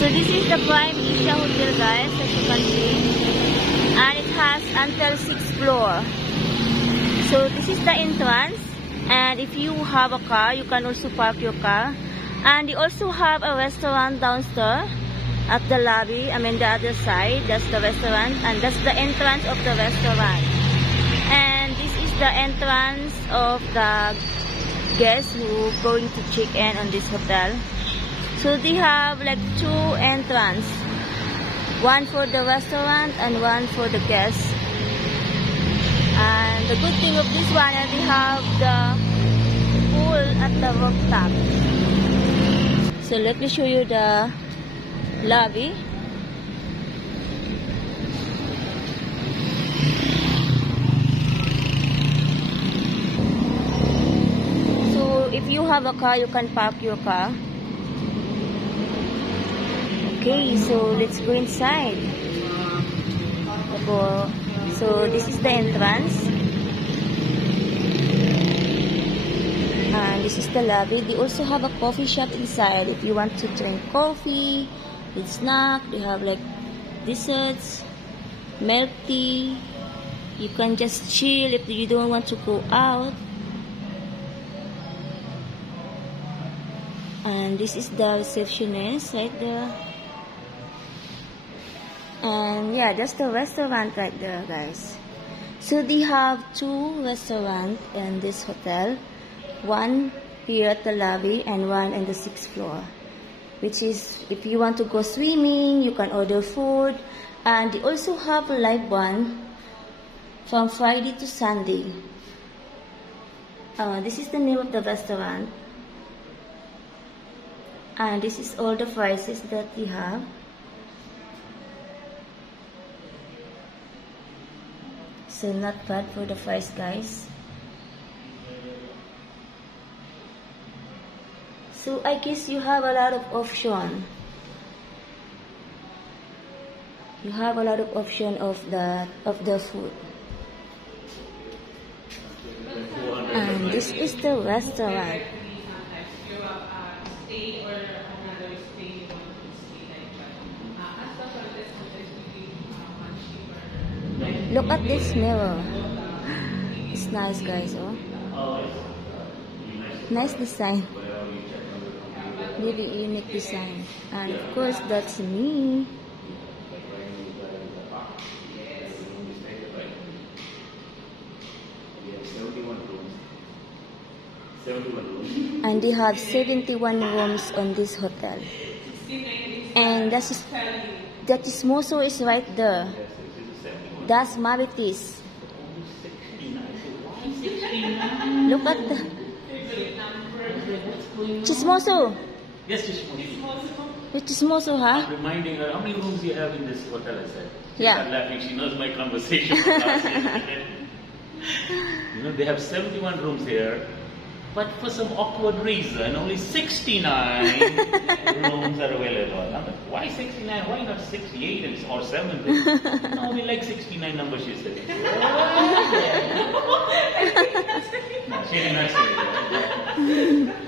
So this is the Prime Asia Hotel, guys, as you can see. And it has until 6th floor. So this is the entrance. And if you have a car, you can also park your car. And they also have a restaurant downstairs at the lobby. I mean the other side, that's the restaurant. And that's the entrance of the restaurant. And this is the entrance of the guests who are going to check in on this hotel. So they have like 2 entrances. One for the restaurant and one for the guests. And the good thing of this one is they have the pool at the rooftop. So let me show you the lobby. So if you have a car, you can park your car. Okay, so let's go inside. So this is the entrance. And this is the lobby. They also have a coffee shop inside. If you want to drink coffee with snack, they have like desserts, milk tea. You can just chill if you don't want to go out. And this is the receptionist right there. And yeah, that's the restaurant right there, guys. So they have 2 restaurants in this hotel. One here at the lobby and one in the 6th floor. Which is, if you want to go swimming, you can order food. And they also have a live one from Friday to Sunday. This is the name of the restaurant. And this is all the prices that they have. So not bad for the price, guys. So I guess you have a lot of option. You have a lot of option of the food. And this is the restaurant. Look at this mirror. It's nice, guys. Oh, nice design. Very unique design. And of course, that's me. And they have 71 rooms on this hotel. And that is Moso is right there. That's Mabini. Look at the Chismoso. Yes, Chismoso. Which Chismoso, huh? I'm reminding her, how many rooms do you have in this hotel? I said. She started laughing. She knows my conversation. You know, they have 71 rooms here. But for some awkward reason, only 69 rooms are available. I'm like, why 69? Why not 68 or 70? No, we like 69 numbers, she said. No, she did not say that.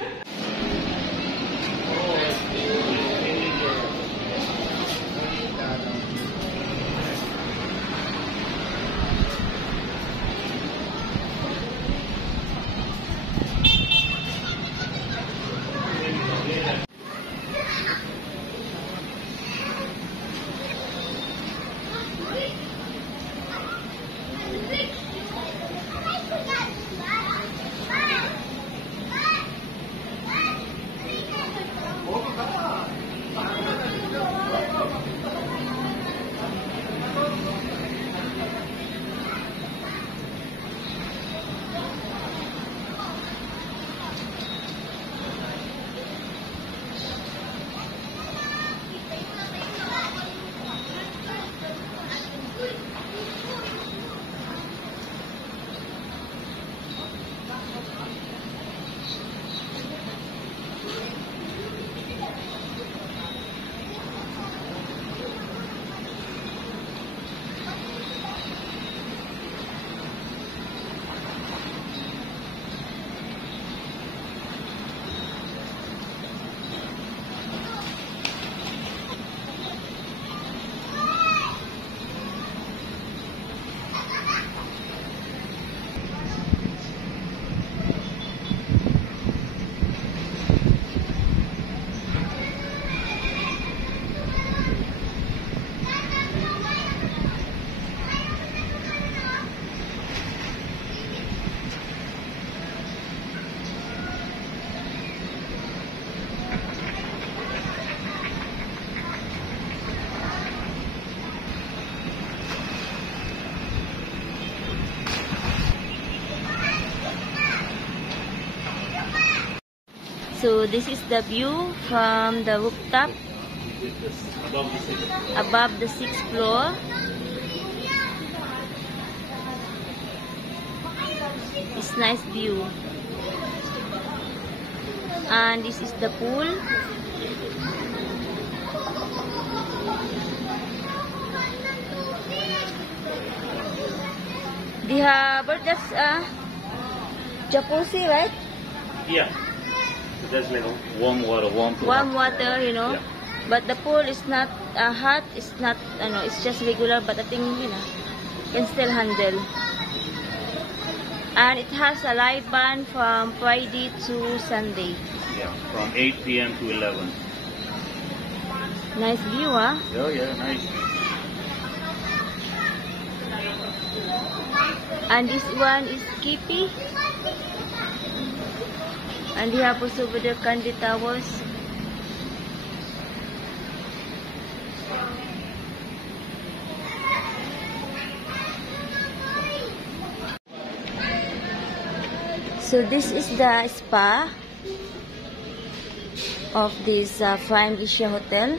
So this is the view from the rooftop above the 6th floor. It's nice view. And this is the pool. They have, but that's jacuzzi, right? Yeah. That's like warm water, warm water, you know. Yeah. But the pool is not hot. It's not, it's just regular. But I think can still handle. And it has a live band from Friday to Sunday. Yeah, from 8 p.m. to 11. Nice view, huh? Oh yeah, nice. And this one is Kipi. And they have also with the candy towers. So this is the spa of this Prime Asia Hotel.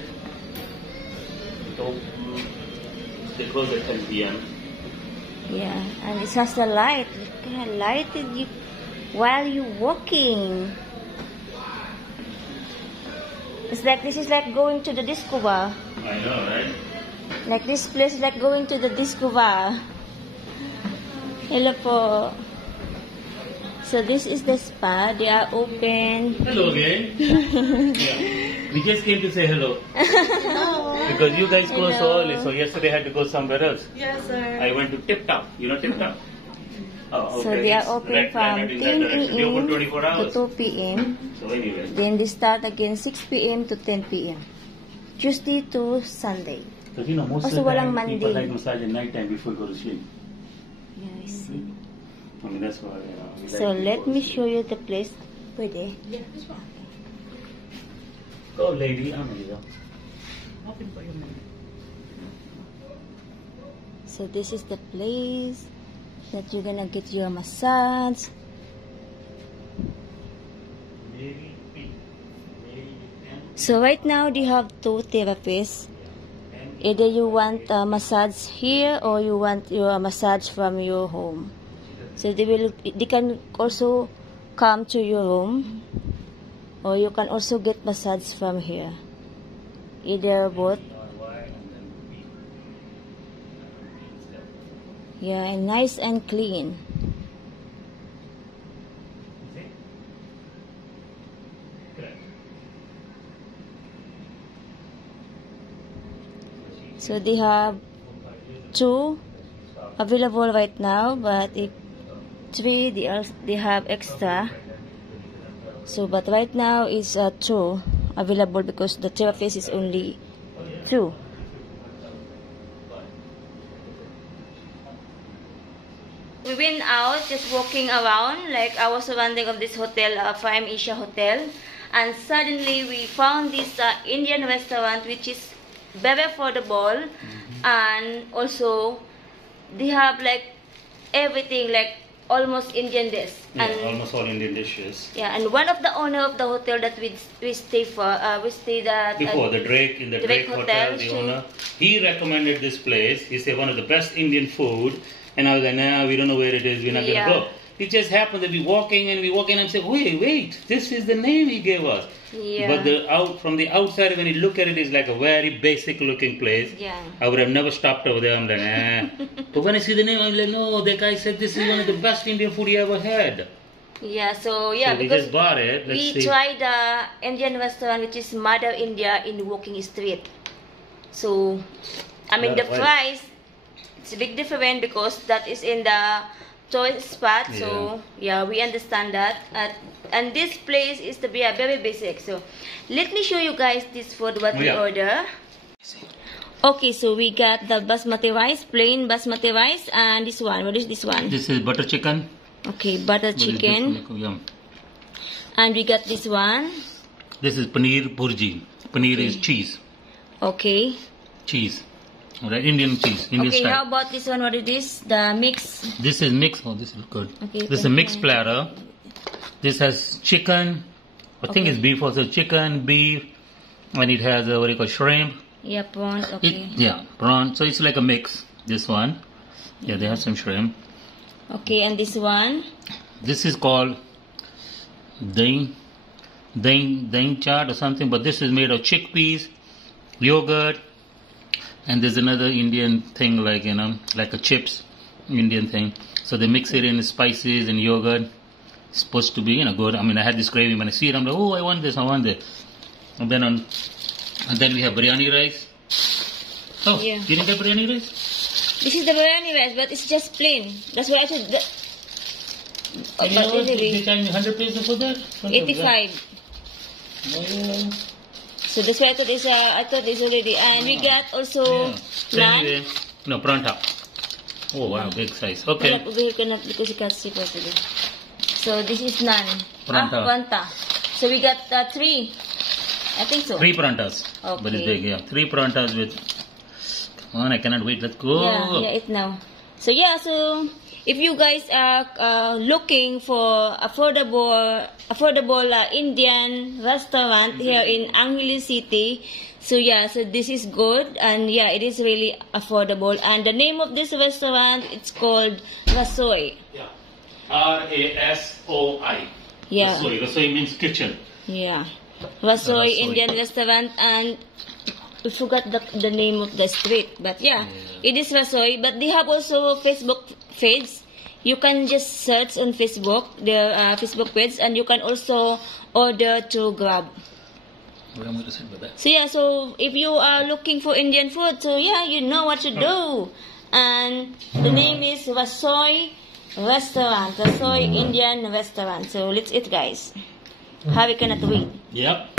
So they close at 10 p.m. Yeah, and it has a light. It can lighted you while you walking. It's like this is like going to the disco bar. I know, right? Like this place is like going to the disco bar. Hello po. So this is the spa. They are open. Hello again. Yeah. We just came to say hello. Because you guys closed so early, so yesterday I had to go somewhere else. Yes, sir. I went to Tip Top. You know Tip Top? Oh, okay. So they are open Red from Planet 10 in that direction. They open 24 a.m. hours. to 2 p.m. So anyway. Then they start again 6 p.m. to 10 p.m. Tuesday to Sunday. Because you know, most Also of the walang time people Monday. like massage at night time before go to sleep. Yeah, I see. I mean, that's why, we So like let people me to sleep. show you the place. Pwede? Yeah, this one. Go, lady. I'm here. Open for you, ma'am. So this is the place that you're gonna get your massage. So right now they have two therapists. Either you want a massage here or you want your massage from your home. So they can also come to your room, or you can also get massage from here. Either both. Yeah, and nice and clean. So they have two available right now, but if three they have extra. So but right now is two available because the therapist is only two. We went out just walking around, like I was surrounding of this hotel, Prime Asia Hotel, and suddenly we found this Indian restaurant which is very affordable, and also they have like everything, like almost Indian dish. Yeah, And almost all Indian dishes. yeah, and one of the owner of the hotel that we stayed at Before the Drake in the Drake Hotel, the owner, he recommended this place. He said one of the best Indian food, and I was like, nah, we don't know where it is. We're not gonna go. It just happened that we walking and I'm saying, wait, this is the name he gave us. Yeah. But from the outside, when you look at it, it's like a very basic looking place. Yeah. I would have never stopped over there. I'm like, eh. But when I see the name, I'm like, no, that guy said this is one of the best Indian food he ever had. Yeah, so yeah, So we because just bought it. Let's we see. tried the Indian restaurant which is Mother India in Walking Street. So, I mean the Why? price, it's a big difference because that is in the tourist spot. So yeah, we understand that. And this place is to be very basic. So let me show you guys this food what we order. Okay, so we got the basmati rice, plain basmati rice, and this one. What is this one? This is butter chicken. Okay, butter chicken. Yum. And we got this one. This is paneer burji. Paneer is cheese. Okay. Cheese. Alright, Indian cheese. Indian Okay, style. how about this one? What it is? The mix. This is mixed. Oh, this is good. Okay, This is a mixed platter. This has chicken, I think it's beef also, chicken, beef, and it has what do you call shrimp. Yeah, prawns. Okay. Yeah, prawn. So it's like a mix. This one. Yeah, they have some shrimp. Okay, and this one. This is called dain chaat or something, but this is made of chickpeas, yogurt, and there's another Indian thing like like a chips Indian thing. So they mix it in spices and yogurt. It's supposed to be good. I mean, I had this craving when I see it. I'm like, oh, I want this, I want this. And then we have biryani rice. Oh, Yeah. you didn't get biryani rice? This is the biryani rice, but it's just plain. That's why I said. But you know what? They charge me 100 pesos for that. 85. Oh. So that's why I thought it's already. And we got also Yeah. So naan. anyway, no, pranta. Oh wow, big size. Okay. Over here cannot because you can't see properly. So this is naan. Pranta. Pranta. So we got 3. I think so. 3 prantas. Okay. But it's big, yeah. 3 prantas with. Come on, I cannot wait. Let's go. Yeah, it now. So yeah, so if you guys are looking for affordable Indian restaurant here in Angeles City, so yeah, so this is good, and yeah, it is really affordable. And the name of this restaurant, it's called Rasoi. Yeah. RASOI. Yeah. Rasoi. Rasoi means kitchen. Yeah, Rasoi Rasoi. Indian restaurant, and we forgot the name of the street, but yeah, it is Rasoi. But they have also Facebook page. You can just search on Facebook, their Facebook page, and you can also order to Grab. What am I going to say about that? So yeah, so if you are looking for Indian food, so yeah, you know what to do. And the name is Rasoi Restaurant, Rasoi Indian Restaurant. So let's eat, guys. How we cannot wait. Yep.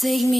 Take me